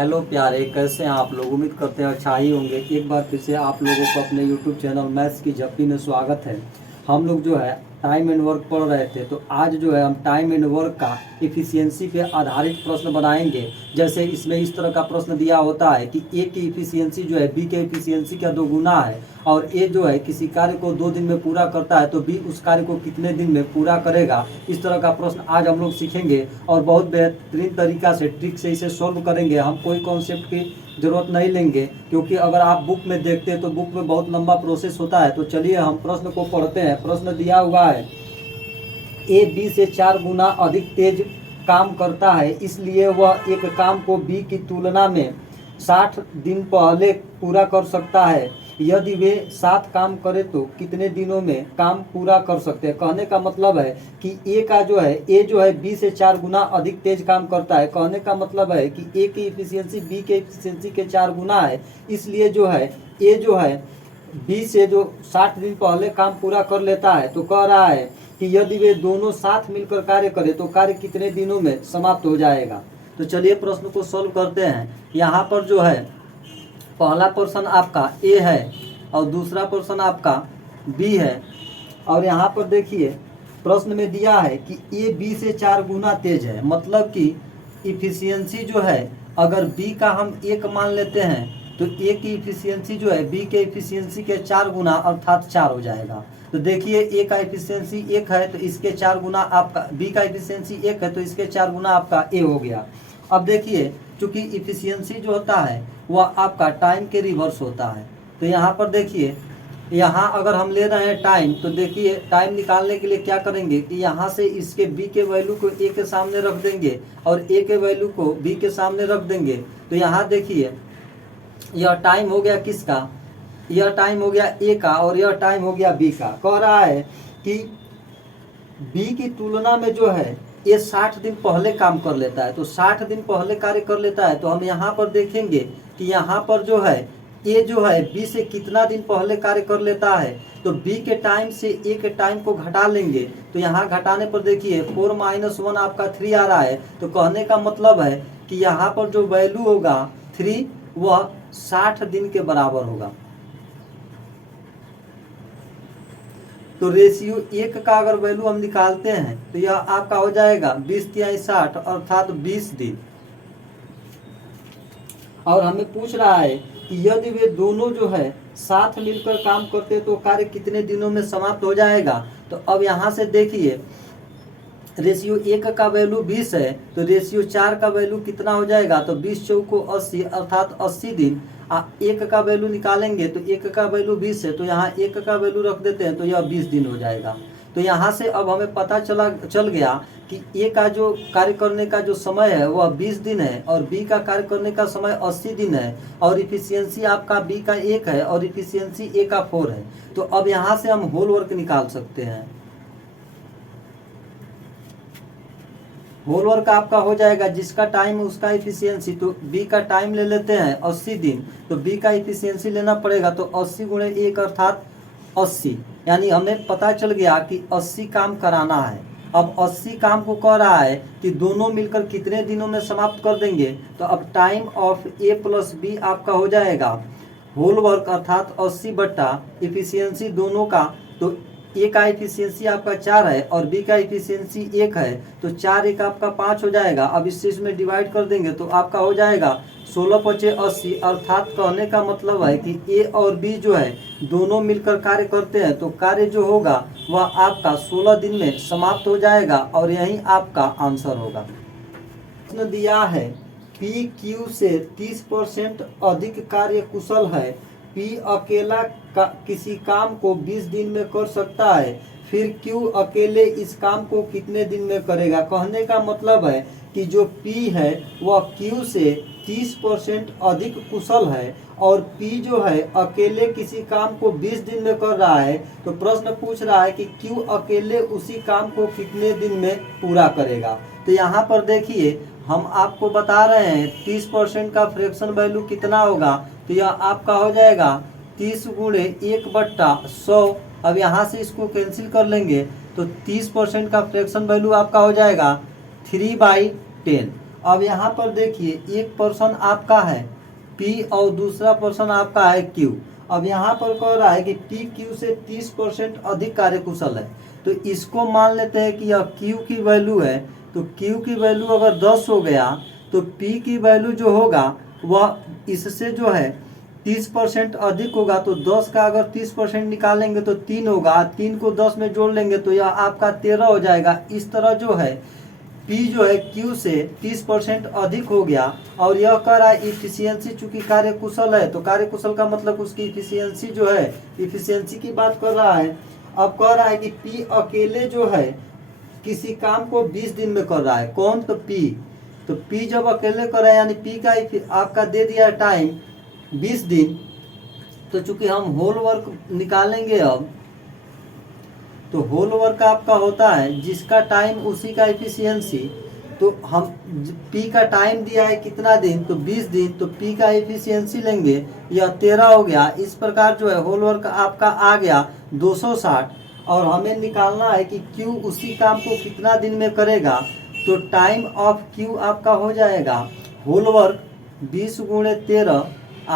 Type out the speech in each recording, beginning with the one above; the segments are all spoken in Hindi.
हेलो प्यारे, कैसे हैं आप लोग। उम्मीद करते हैं अच्छा ही होंगे। एक बार फिर से आप लोगों को अपने यूट्यूब चैनल मैथ्स की झप्पी में स्वागत है। हम लोग जो है टाइम एंड वर्क पढ़ रहे थे, तो आज जो है हम टाइम एंड वर्क का इफ़िशियंसी पे आधारित प्रश्न बनाएंगे। जैसे इसमें इस तरह का प्रश्न दिया होता है कि ए की इफ़िशियंसी जो है बी के इफ़िशियंसी का 2 गुना है, और ए जो है किसी कार्य को 2 दिन में पूरा करता है, तो बी उस कार्य को कितने दिन में पूरा करेगा। इस तरह का प्रश्न आज हम लोग सीखेंगे और बहुत बेहतरीन तरीका से ट्रिक से इसे सॉल्व करेंगे। हम कोई कॉन्सेप्ट की ज़रूरत नहीं लेंगे, क्योंकि अगर आप बुक में देखते हैं तो बुक में बहुत लंबा प्रोसेस होता है। तो चलिए हम प्रश्न को पढ़ते हैं। प्रश्न दिया हुआ है, ए बी से 4 गुना अधिक तेज काम करता है, इसलिए वह एक काम को बी की तुलना में 60 दिन पहले पूरा कर सकता है। यदि वे 7 काम करें तो कितने दिनों में काम पूरा कर सकते हैं। कहने का मतलब है कि ए जो है बी से 4 गुना अधिक तेज काम करता है। कहने का मतलब है कि ए की इफिशियंसी बी के इफिशियंसी के 4 गुना है, इसलिए जो है ए जो है बी से जो 60 दिन पहले काम पूरा कर लेता है। तो कह रहा है कि यदि वे दोनों साथ मिलकर कार्य करें तो कार्य कितने दिनों में समाप्त हो जाएगा। तो चलिए प्रश्न को सॉल्व करते हैं। यहाँ पर जो है पहला पर्सन आपका ए है और दूसरा पर्सन आपका बी है। और यहाँ पर देखिए प्रश्न में दिया है कि ए बी से 4 गुना तेज है, मतलब कि इफिशियंसी जो है अगर बी का हम 1 मान लेते हैं तो ए की इफिशियंसी जो है बी के इफिशियंसी के 4 गुना अर्थात 4 हो जाएगा। तो देखिए ए का इफिशियंसी 1 है तो इसके 4 गुना आपका, बी का इफिशियंसी 1 है तो इसके 4 गुना आपका ए हो गया। अब देखिए चूंकि इफिशियंसी जो होता है वह आपका टाइम के रिवर्स होता है। तो यहाँ पर देखिए, यहाँ अगर हम ले रहे हैं टाइम, तो देखिए टाइम निकालने के लिए क्या करेंगे कि यहाँ से इसके बी के वैल्यू को ए के सामने रख देंगे और ए के वैल्यू को बी के सामने रख देंगे। तो यहाँ देखिए यह टाइम हो गया किसका, यह टाइम हो गया ए का और यह टाइम हो गया बी का। कह रहा है कि बी की तुलना में जो है ये 60 दिन पहले काम कर लेता है, तो 60 दिन पहले कार्य कर लेता है। तो हम यहाँ पर देखेंगे कि यहाँ पर जो है ए जो है बी से कितना दिन पहले कार्य कर लेता है। तो बी के टाइम से ए के टाइम को घटा लेंगे। तो यहाँ घटाने पर देखिए 4 - 1 आपका 3 आ रहा है। तो कहने का मतलब है कि यहाँ पर जो वैल्यू होगा 3 वह 60 दिन के बराबर होगा। तो रेशियो 1 का अगर वैल्यू हम निकालते हैं तो यह आपका हो जाएगा 20×3 = 60 अर्थात 20 दिन। और हमें पूछ रहा है कि यदि वे दोनों जो है साथ मिलकर काम करते तो कार्य कितने दिनों में समाप्त हो जाएगा। तो अब यहाँ से देखिए रेशियो 1 का वैल्यू 20 है तो रेशियो 4 का वैल्यू कितना हो जाएगा। तो 20 चौको 80 अर्थात 80 दिन। 1 का वैल्यू निकालेंगे तो 1 का वैल्यू 20 है, तो यहाँ 1 का वैल्यू रख देते हैं तो यह 20 दिन हो जाएगा। तो यहाँ से अब हमें पता चल गया कि ए का जो कार्य करने का जो समय है वह 20 दिन है और बी का कार्य करने का समय 80 दिन है और इफिशियंसी आपका बी का 1 है और इफिशियंसी ए का 4 है। तो अब यहाँ से हम होल वर्क निकाल सकते हैं। होल वर्क आपका हो जाएगा जिसका टाइम उसका इफिशियंसी। तो बी का टाइम ले लेते हैं 80 दिन, तो बी का इफिशियंसी लेना पड़ेगा। तो 80 × 1 अर्थात 80, यानी हमें पता चल गया कि 80 काम कराना है। अब 80 काम को कह रहा है कि दोनों मिलकर कितने दिनों में समाप्त कर देंगे। तो अब time of a plus b आपका हो जाएगा होल वर्क अर्थात 80 बट्टा इफिशियंसी दोनों का। तो ए का इफिशियंसी आपका 4 है और बी का इफिशियंसी 1 है, तो 4 1 आपका 5 हो जाएगा। अब इससे इसमें डिवाइड कर देंगे तो आपका हो जाएगा 16×5 = 80 अर्थात कहने का मतलब है कि ए और बी जो है दोनों मिलकर कार्य करते हैं तो कार्य जो होगा वह आपका 16 दिन में समाप्त हो जाएगा और यही आपका आंसर होगा। प्रश्न दिया है पी क्यू से 30% अधिक कार्य कुशल है। पी अकेला किसी काम को 20 दिन में कर सकता है, फिर क्यू अकेले इस काम को कितने दिन में करेगा। कहने का मतलब है कि जो पी है वह क्यू से 30% अधिक कुशल है और पी जो है अकेले किसी काम को 20 दिन में कर रहा है। तो प्रश्न पूछ रहा है कि क्यू अकेले उसी काम को कितने दिन में पूरा करेगा। तो यहाँ पर देखिए हम आपको बता रहे हैं 30% का फ्रैक्शन वैल्यू कितना होगा। तो यह आपका हो जाएगा 30 × 1/100। अब यहाँ से इसको कैंसिल कर लेंगे तो 30% का फ्रैक्शन वैल्यू आपका हो जाएगा 3/10। अब यहाँ पर देखिए एक पर्सन आपका है P और दूसरा पर्सन आपका है Q। अब यहाँ पर कह रहा है कि P Q से 30% अधिक कार्यकुशल है। तो इसको मान लेते हैं कि यह Q की वैल्यू है, तो Q की वैल्यू अगर 10 हो गया तो P की वैल्यू जो होगा वह इससे जो है 30% अधिक होगा। तो 10 का अगर 30% निकालेंगे तो 3 होगा, 3 को 10 में जोड़ लेंगे तो यह आपका 13 हो जाएगा। इस तरह जो है P जो है Q से 30% अधिक हो गया। और यह कह रहा है इफिशियंसी, चूंकि कार्यकुशल है तो कार्यकुशल का मतलब उसकी इफिशियंसी जो है, इफिशियंसी की बात कर रहा है। अब कह रहा है कि P अकेले जो है किसी काम को 20 दिन में कर रहा है। कौन? तो P। तो P जब अकेले कर रहा है यानी P का आपका दे दिया टाइम 20 दिन। तो चूंकि हम होल वर्क निकालेंगे अब, तो होल वर्क आपका होता है जिसका टाइम उसी का इफिशियंसी। तो हम P का टाइम दिया है कितना दिन? तो 20 दिन। तो P का इफिशियंसी लेंगे, यह 13 हो गया। इस प्रकार जो है होल वर्क आपका आ गया 260। और हमें निकालना है कि Q उसी काम को कितना दिन में करेगा। तो टाइम ऑफ Q आपका हो जाएगा होल वर्क 20 गुणे 13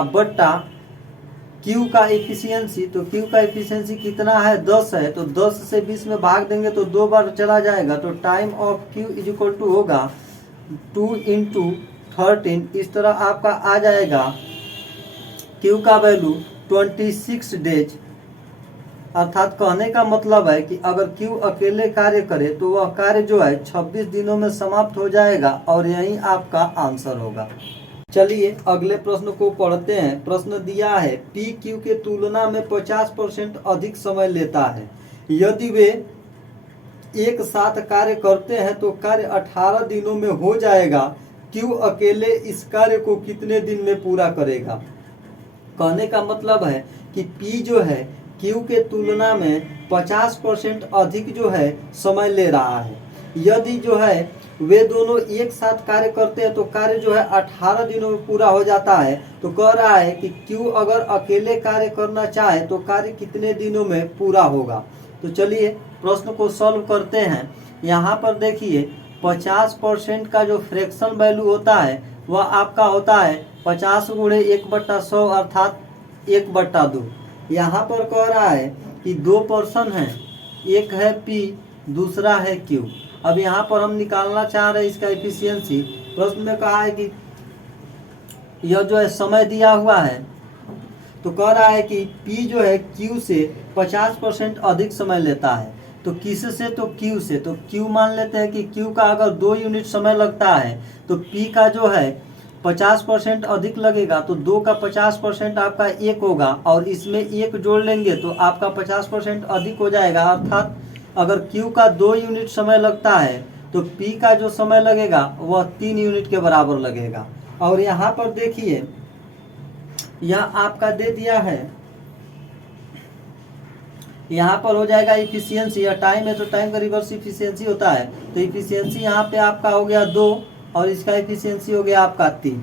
बट्टा Q का एफिशिएंसी। तो Q का एफिशिएंसी कितना है? 10 है। तो 10 से 20 में भाग देंगे तो 2 बार चला जाएगा। तो time of Q is equal to होगा 2 × 13। इस तरह आपका आ जाएगा Q का वैल्यू 26 डेज। अर्थात कहने का मतलब है कि अगर Q अकेले कार्य करे तो वह कार्य जो है 26 दिनों में समाप्त हो जाएगा और यही आपका आंसर होगा। चलिए अगले प्रश्न को पढ़ते हैं। प्रश्न दिया है P Q के तुलना में 50% अधिक समय लेता है। यदि वे एक साथ कार्य करते हैं तो कार्य 18 दिनों में हो जाएगा। Q अकेले इस कार्य को कितने दिन में पूरा करेगा? कहने का मतलब है कि P जो है Q के तुलना में 50% अधिक जो है समय ले रहा है। यदि जो है वे दोनों एक साथ कार्य करते हैं तो कार्य जो है 18 दिनों में पूरा हो जाता है। तो कह रहा है कि Q अगर अकेले कार्य करना चाहे तो कार्य कितने दिनों में पूरा होगा। तो चलिए प्रश्न को सॉल्व करते हैं। यहाँ पर देखिए 50% का जो फ्रैक्शन वैल्यू होता है वह आपका होता है 50 गुणे 1/100 अर्थात 1/2। यहाँ पर कह रहा है कि 2 पर्सन हैं, एक है P दूसरा है Q। अब यहाँ पर हम निकालना चाह रहे हैं इसका एफिशिएंसी। प्रश्न में कहा है कि यह जो है समय दिया हुआ है, तो कह रहा है कि P जो है Q से 50% अधिक समय लेता है। तो किस से? तो Q से। तो Q मान लेते हैं कि Q का अगर 2 यूनिट समय लगता है तो P का जो है 50% अधिक लगेगा। तो 2 का 50% आपका 1 होगा और इसमें 1 जोड़ लेंगे तो आपका 50% अधिक हो जाएगा। अर्थात अगर Q का 2 यूनिट समय लगता है तो P का जो समय लगेगा वह 3 यूनिट के बराबर लगेगा। और यहाँ पर देखिए यह आपका दे दिया है, यहाँ पर हो जाएगा इफिशियंसी। या टाइम है तो टाइम का रिवर्स इफिशियंसी होता है। तो इफिशियंसी यहाँ पे आपका हो गया 2 और इसका एफिशिएंसी हो गया आपका 3।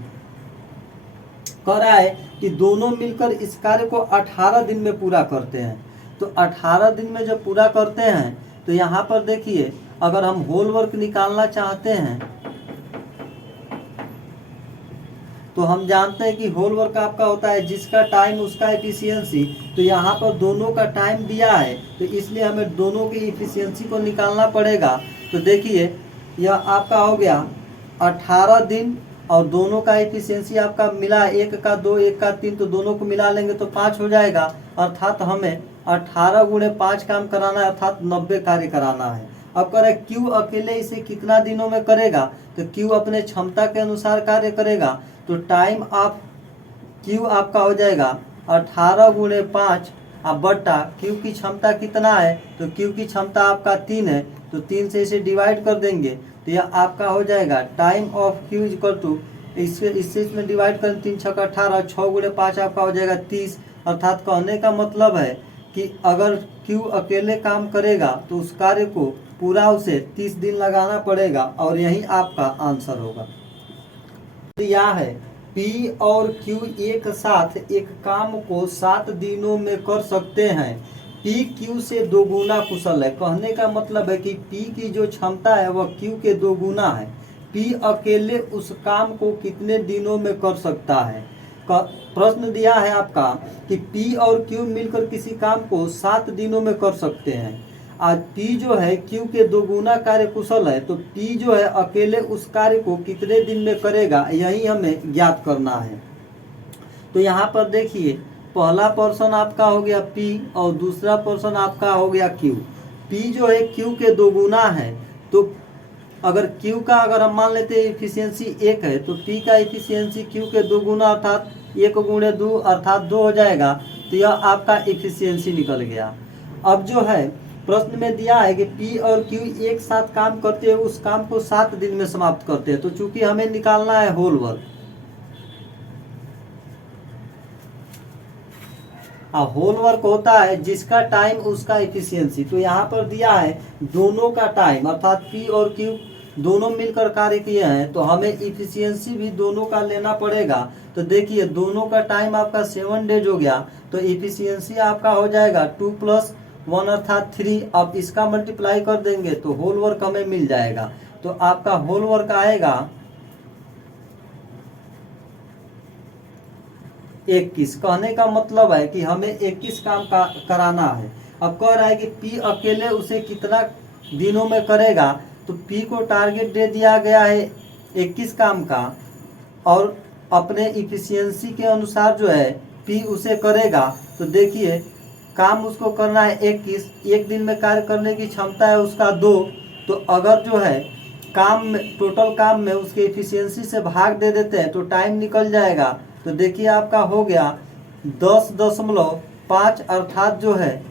कह रहा है कि दोनों मिलकर इस कार्य को 18 दिन में पूरा करते हैं। तो 18 दिन में जब पूरा करते हैं तो यहाँ पर देखिए अगर हम होल वर्क निकालना चाहते हैं तो हम जानते हैं कि होल वर्क आपका होता है जिसका टाइम उसका एफिशिएंसी। तो यहाँ पर दोनों का टाइम दिया है तो इसलिए हमें दोनों की एफिशिएंसी को निकालना पड़ेगा। तो देखिए यह आपका हो गया 18 दिन और दोनों का एफिशिएंसी आपका मिला 1 का 2 1 का 3, तो दोनों को मिला लेंगे तो 5 हो जाएगा। अर्थात हमें 18 गुणे 5 काम कराना है अर्थात 90 कार्य कराना है। अब कह रहे Q अकेले इसे कितना दिनों में करेगा? तो Q अपने क्षमता के अनुसार कार्य करेगा। तो टाइम ऑफ Q आपका हो जाएगा 18 गुणे 5 बट्टा Q की क्षमता कितना है? तो Q की क्षमता आपका 3 है। तो 3 से इसे डिवाइड कर देंगे तो यह आपका हो जाएगा time of Q equal to इससे इसमें डिवाइड करें 3 6 18, 6 गुणे 5 आपका हो जाएगा 30। अर्थात कहने का मतलब है कि अगर Q अकेले काम करेगा तो उस कार्य को पूरा उसे 30 दिन लगाना पड़ेगा और यही आपका आंसर होगा। दिया है P और Q एक साथ एक काम को 7 दिनों में कर सकते हैं। P Q से 2 गुना कुशल है। कहने का मतलब है कि P की जो क्षमता है वह Q के 2 गुना है। P अकेले उस काम को कितने दिनों में कर सकता है। प्रश्न दिया है आपका कि P और Q मिलकर किसी काम को 7 दिनों में कर सकते हैं। आज P जो है Q के 2 गुना कार्य कुशल है, तो P जो है अकेले उस कार्य को कितने दिन में करेगा, यही हमें ज्ञात करना है। तो यहाँ पर देखिए, पहला पर्सन आपका हो गया P और दूसरा पर्सन आपका हो गया Q। P जो है Q के 2 गुना है, तो अगर Q का अगर हम मान लेते हैं इफिशियंसी 1 है, तो P का इफिशियंसी Q के 2 गुना अर्थात 1 गुणे 2 अर्थात 2 हो जाएगा। तो यह आपका इफिशियंसी निकल गया। अब जो है प्रश्न में दिया है कि P और Q एक साथ काम करते हैं, उस काम को 7 दिन में समाप्त करते हैं। तो चूंकि हमें निकालना है होल वर्क, होल वर्क होता है जिसका टाइम उसका इफिशियंसी। तो यहाँ पर दिया है दोनों का टाइम अर्थात P और Q दोनों मिलकर कार्य किए हैं, तो हमें इफिशियंसी भी दोनों का लेना पड़ेगा। तो देखिए दोनों का टाइम आपका 7 डेज हो गया, तो इफिशियंसी आपका हो जाएगा 2 + 1 अर्थात 3। अब इसका मल्टीप्लाई कर देंगे तो होल वर्क हमें मिल जाएगा। तो आपका होल वर्क आएगा 21। कहने का मतलब है कि हमें 21 काम कराना है। अब कह रहा है कि P अकेले उसे कितना दिनों में करेगा, तो P को टारगेट दे दिया गया है 21 काम का, और अपने इफिशियंसी के अनुसार जो है P उसे करेगा। तो देखिए काम उसको करना है 21, एक दिन में कार्य करने की क्षमता है उसका 2। तो अगर जो है काम में टोटल काम में उसके इफिशियंसी से भाग दे देते हैं तो टाइम निकल जाएगा। तो देखिए आपका हो गया 10.5 अर्थात जो है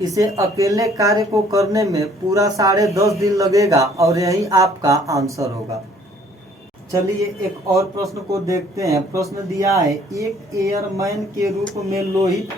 इसे अकेले कार्य को करने में पूरा 10.5 दिन लगेगा, और यही आपका आंसर होगा। चलिए एक और प्रश्न को देखते हैं। प्रश्न दिया है एक एयरमैन के रूप में लोहित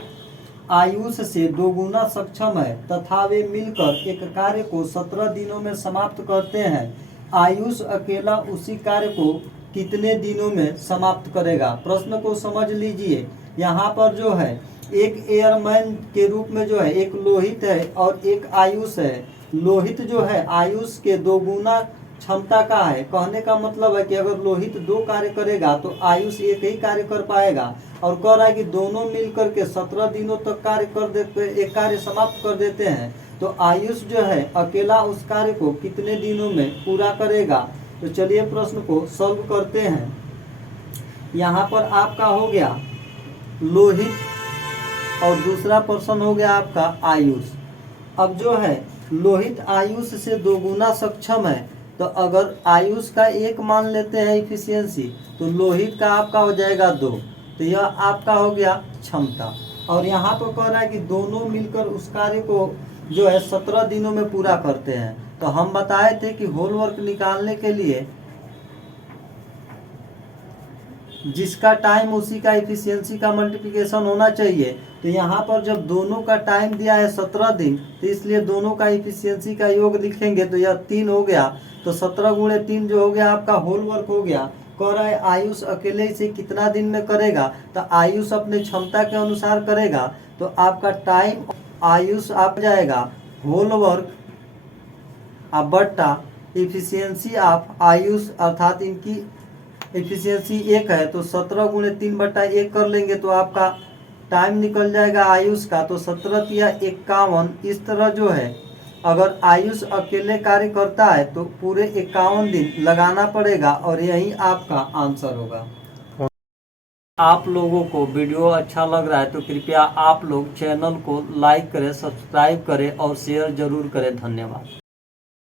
आयुष से 2 गुना सक्षम है तथा वे मिलकर एक कार्य को 17 दिनों में समाप्त करते हैं। आयुष अकेला उसी कार्य को कितने दिनों में समाप्त करेगा। प्रश्न को समझ लीजिए। यहाँ पर जो है एक एयरमैन के रूप में जो है एक लोहित है और एक आयुष है। लोहित जो है आयुष के 2 गुना क्षमता का है। कहने का मतलब है कि अगर लोहित 2 कार्य करेगा तो आयुष एक ही कार्य कर पाएगा, और कह रहा है कि दोनों मिलकर के 17 दिनों तक कार्य कर देते, एक कार्य समाप्त कर देते हैं। तो आयुष जो है अकेला उस कार्य को कितने दिनों में पूरा करेगा। तो चलिए प्रश्न को सॉल्व करते हैं। यहाँ पर आपका हो गया लोहित और दूसरा पर्सन हो गया आपका आयुष। अब जो है लोहित आयुष से 2 गुना सक्षम है, तो अगर आयुष का 1 मान लेते हैं इफिशियंसी, तो लोहित का आपका हो जाएगा 2। तो यह आपका हो गया क्षमता। और यहाँ पर कह रहा है कि दोनों मिलकर उस कार्य को जो है 17 दिनों में पूरा करते हैं। तो हम बताए थे कि होल वर्क निकालने के लिए जिसका टाइम उसी का इफिशियंसी का मल्टीप्लिकेशन होना चाहिए। तो यहाँ पर जब दोनों का टाइम दिया है 17 दिन, तो इसलिए दोनों का इफिशियंसी का योग लिखेंगे तो यह 3 हो गया। तो 17 गुणे 3 जो हो गया आपका होल वर्क हो गया। कह रहा है आयुष अकेले इसे कितना दिन में करेगा, तो आयुष अपने क्षमता के अनुसार करेगा। तो आपका टाइम आयुष आप जाएगा होल वर्क आप बट्टा इफिशियंसी आप आयुष, अर्थात इनकी इफिशियंसी 1 है तो 17 गुणे 3/1 कर लेंगे तो आपका टाइम निकल जाएगा आयुष का। तो 17 या 51, इस तरह जो है अगर आयुष अकेले कार्य करता है तो पूरे 51 दिन लगाना पड़ेगा, और यही आपका आंसर होगा। आप लोगों को वीडियो अच्छा लग रहा है तो कृपया आप लोग चैनल को लाइक करें, सब्सक्राइब करें और शेयर जरूर करें। धन्यवाद।